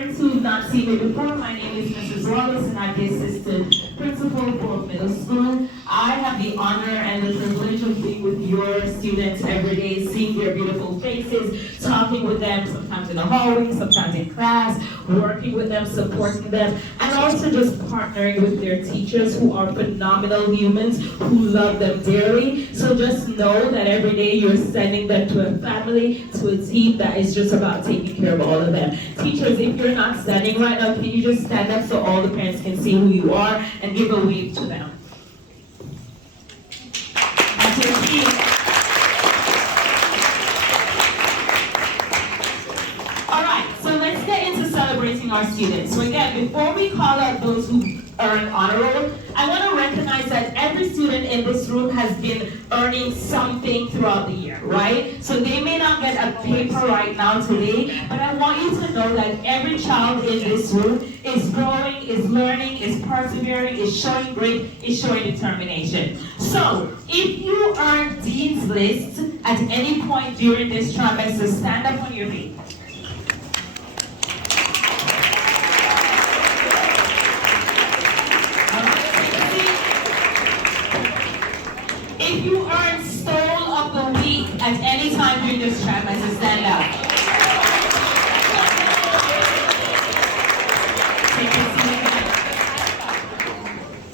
parents who've not seen me before, my name is Mrs. Wallace and I'm the assistant principal for middle school. I have the honor and the privilege of being with your students every day, seeing their beautiful faces, talking with them, sometimes in the hallway, sometimes in class, working with them, supporting them, and also just partnering with their teachers who are phenomenal humans who love them dearly. So just know that every day you're sending them to a family, to a team that is just about taking care of all of them. Teachers, if you're not standing right now, can you just stand up so all the parents can see who you are and give a wave to them? And to the team. All right, so let's get into celebrating our students. So again, before we call out those who earn honor roll, I want to recognize that every student in this room has been earning something throughout the year, right? So they may not get a paper right now today, but I want you to know that every child in this room is growing, is learning, is persevering, is showing grit, is showing determination. So if you earn Dean's List at any point during this trimester, stand up on your feet. If you earn Stole of the Week at any time during this trimester, stand up.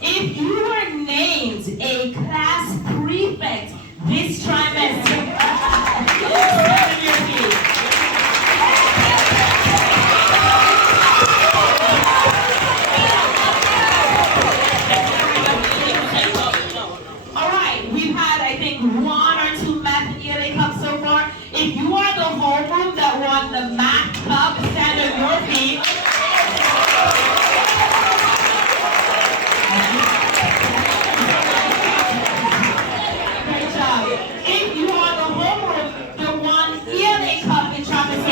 If you were named a class prefect this trimester, stand on your feet. One or two math and ELA cups so far. If you are the homeroom that won the math cup, stand on your feet. Great job. If you are the homeroom that won ELA cup in Travis,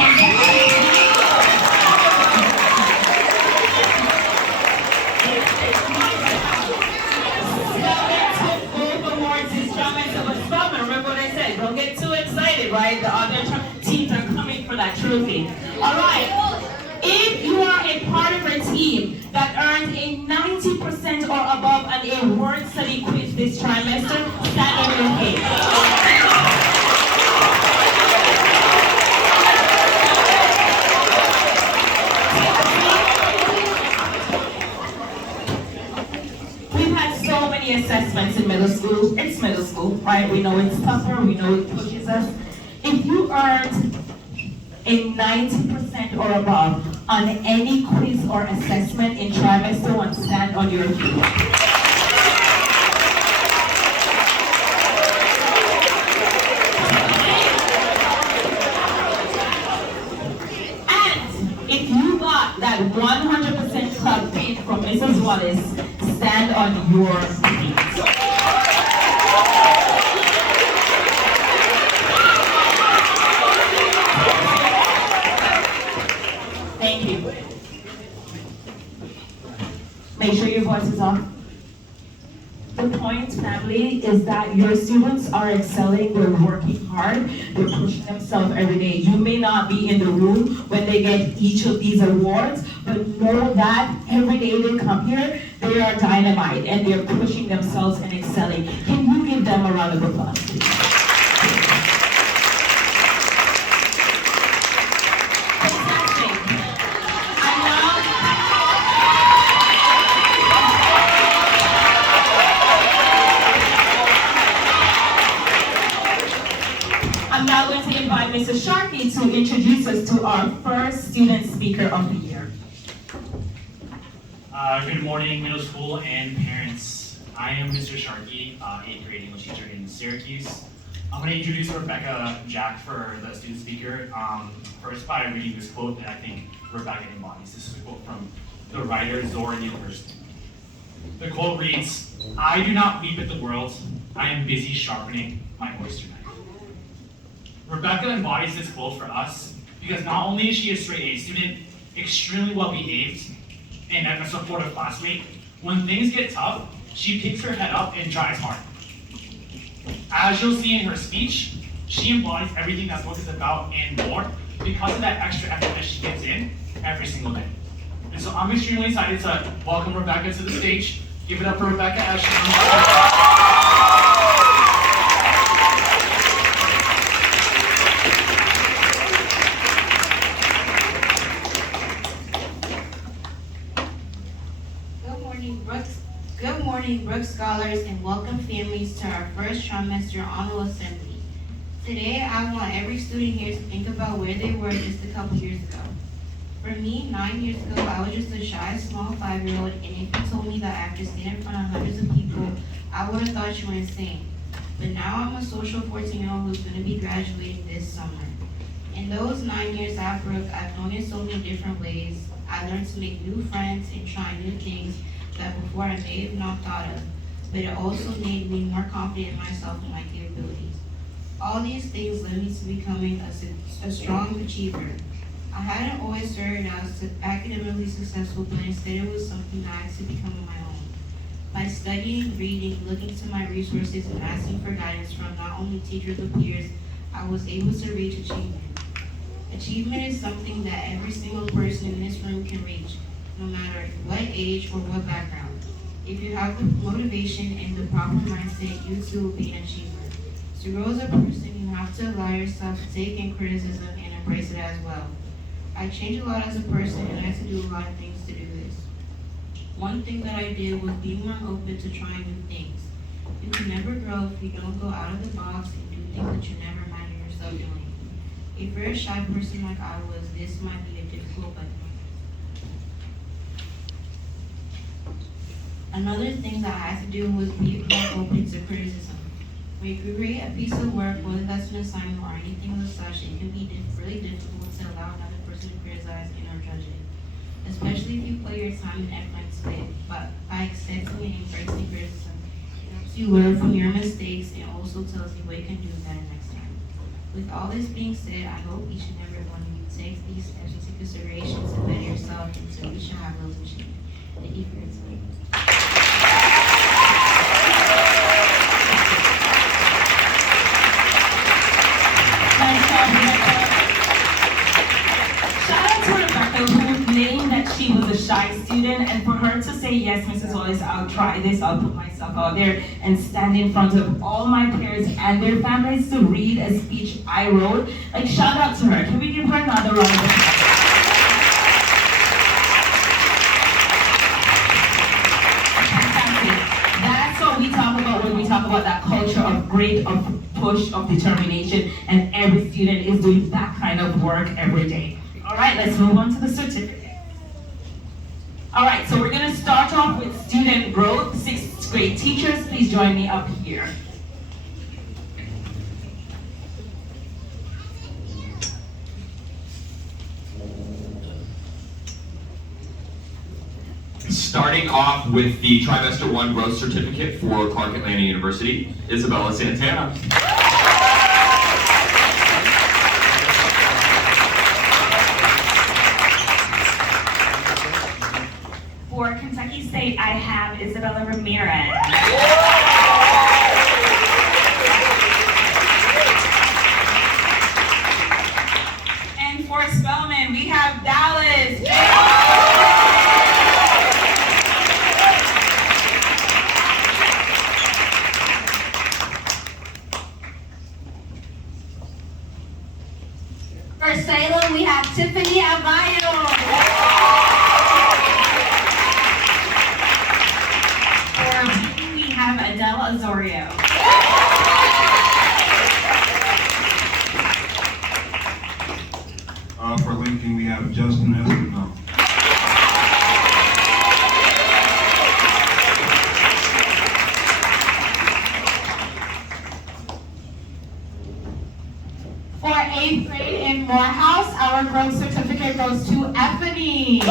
don't get too excited, right? The other teams are coming for that trophy. All right. If you are a part of a team that earned a 90% or above on a word study quiz this trimester, stand on your feet. Assessments in middle school. It's middle school, right? We know it's tougher, we know it pushes us. If you earned a 90% or above on any quiz or assessment in trimester one, stand on your feet. And if you got that 100% club pin from Mrs. Wallace, stand on your feet. Thank you. Make sure your voice is off. The point, family, is that your students are excelling, they're working hard, they're pushing themselves every day. You may not be in the room when they get each of these awards, but know that every day they come here, they are dynamite and they're pushing themselves and excelling. Can you give them a round of applause, please? I'm now going to invite Mr. Sharkey to introduce us to our first student speaker of the year. Good morning, middle school and parents. I am Mr. Sharkey, 8th grade English teacher in Syracuse. I'm going to introduce Rebecca Jack for the student speaker. First by reading this quote that I think Rebecca embodies. This is a quote from the writer Zora University. The quote reads, "I do not weep at the world, I am busy sharpening my oyster knife." Rebecca embodies this quote for us because not only is she a straight A student, extremely well behaved, and a supportive classmate, when things get tough, she picks her head up and tries hard. As you'll see in her speech, she embodies everything that book is about and more because of that extra effort that she gets in every single day. And so I'm extremely excited to welcome Rebecca to the stage. Give it up for Rebecca as she Good morning, Brooks Scholars, and welcome families to our first trimester annual assembly. Today, I want every student here to think about where they were just a couple years ago. For me, 9 years ago, I was just a shy, small 5-year-old, and if you told me that after standing in front of hundreds of people, I would have thought you were insane. But now I'm a social 14-year-old who's going to be graduating this summer. In those 9 years at Brooke, I've grown in so many different ways. I learned to make new friends and try new things that before I may have not thought of, but it also made me more confident in myself and my capabilities. All these things led me to becoming a strong achiever. I hadn't always started out academically successful, but instead it was something that I had to become on my own. By studying, reading, looking to my resources, and asking for guidance from not only teachers but peers, I was able to reach achievement. Achievement is something that every single person in this room can reach, no matter what age or what background. If you have the motivation and the proper mindset, you too will be an achiever. To grow as a person, you have to allow yourself to take in criticism and embrace it as well. I changed a lot as a person, and I had to do a lot of things to do this. One thing that I did was be more open to trying new things. You can never grow if you don't go out of the box and do things that you never imagined yourself doing. If you're a shy person like I was, this might be a difficult but another thing that I had to do was be more open to criticism. When you create a piece of work, whether that's an assignment or anything of such, it can be really difficult to allow another person to criticize and or judge it. Especially if you put your time and effort into it, but by accepting and embracing criticism, it helps you learn from your mistakes and also tells you what you can do better next time. With all this being said, I hope each and every one of you takes these steps into consideration to better yourself and so you should have those achievements. Thank you for your time. Shout out to Rebecca, who named that she was a shy student, and for her to say, yes, Mrs. Wallace, I'll try this, I'll put myself out there and stand in front of all my peers and their families to read a speech I wrote. Like, shout out to her. Can we give her another round of applause? That's what we talk about when we talk about that culture of push, of determination, and every student is doing that kind of work every day. All right, let's move on to the certificate. All right, so we're gonna start off with student growth. 6th grade teachers, please join me up here. Starting off with the Trimester 1 Growth Certificate for Clark Atlanta University, Isabella Santana. For Kentucky State, I have Isabella Ramirez. And for Spelman, we have Dallas. For Salem, we have Tiffany Avayo. For Beacon, we have Adele Azorio. For Lincoln, we have Justin Espinal. For 8th grade in Morehouse, our growth certificate goes to Effany.